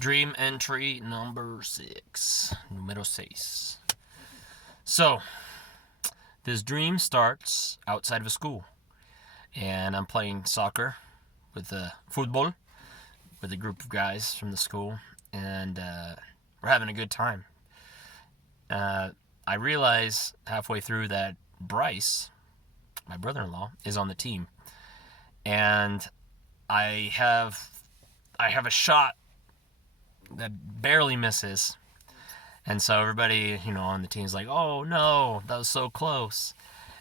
Dream entry number 6. Numero 6. So, this dream starts outside of a school. And I'm playing soccer with football with a group of guys from the school. And we're having a good time. I realize halfway through that Bryce, my brother-in-law, is on the team. And I have a shot that barely misses. And so everybody, on the team's like, oh no, that was so close.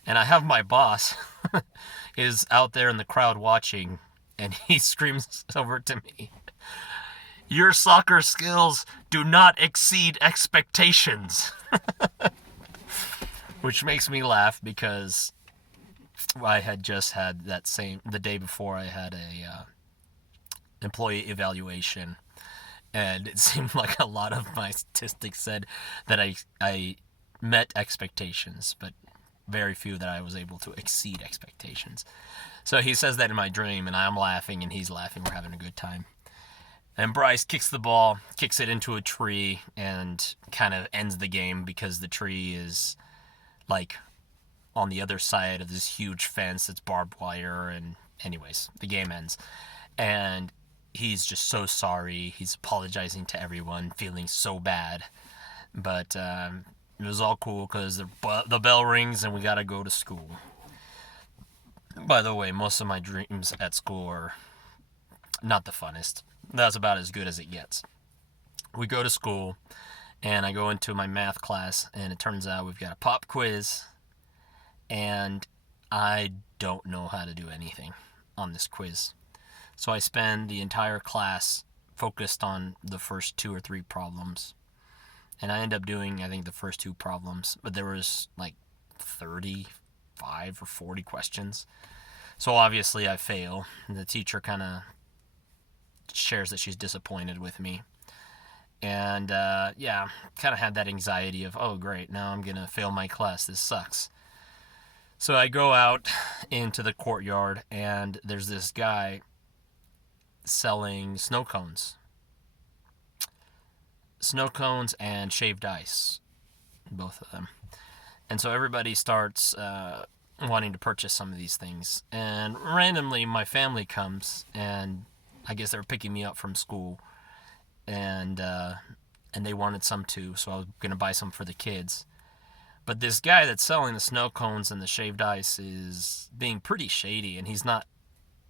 And I have my boss is out there in the crowd watching, and he screams over to me, your soccer skills do not exceed expectations. Which makes me laugh because I had just had the day before I had a employee evaluation, and it seemed like a lot of my statistics said that I met expectations, but very few that I was able to exceed expectations. So he says that in my dream, and I'm laughing, and he's laughing. We're having a good time. And Bryce kicks the ball, kicks it into a tree, and kind of ends the game because the tree is like on the other side of this huge fence that's barbed wire. And anyways, the game ends. And he's just so sorry. He's apologizing to everyone, feeling so bad. But it was all cool because the bell rings and we got to go to school. By the way, most of my dreams at school are not the funnest. That's about as good as it gets. We go to school, and I go into my math class, and it turns out we've got a pop quiz, and I don't know how to do anything on this quiz. So I spend the entire class focused on the first 2 or 3 problems. And I end up doing, I think, the first 2 problems. But there was like 35 or 40 questions. So obviously I fail. And the teacher kind of shares that she's disappointed with me. And kind of had that anxiety of, oh great, now I'm going to fail my class. This sucks. So I go out into the courtyard, and there's this guy selling snow cones. Snow cones and shaved ice. Both of them. And so everybody starts wanting to purchase some of these things. And randomly my family comes, and I guess they were picking me up from school. And they wanted some too, so I was going to buy some for the kids. But this guy that's selling the snow cones and the shaved ice is being pretty shady, and he's not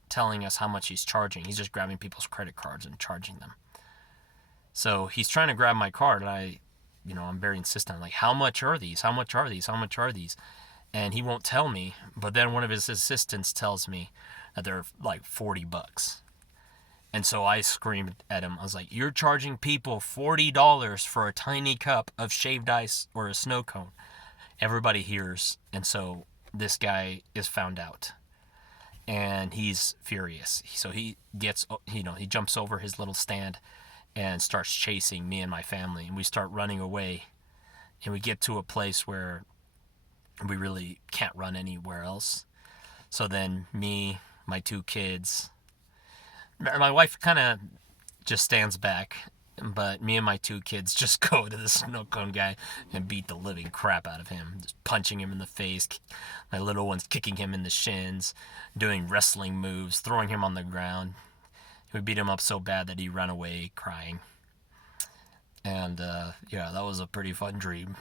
telling us how much he's charging. He's just grabbing people's credit cards and charging them. So he's trying to grab my card, and I'm very insistent. I'm like, how much are these? How much are these? How much are these? And he won't tell me, but then one of his assistants tells me that they're like $40. And so I screamed at him. I was like, you're charging people $40 for a tiny cup of shaved ice or a snow cone. Everybody hears, and so this guy is found out. And he's furious. So he gets, he jumps over his little stand and starts chasing me and my family. And we start running away. And we get to a place where we really can't run anywhere else. So then me, my 2 kids, my wife kind of just stands back, but me and my 2 kids just go to the snow cone guy and beat the living crap out of him, just punching him in the face. My little one's kicking him in the shins, doing wrestling moves, throwing him on the ground. We beat him up so bad that he ran away crying. And that was a pretty fun dream.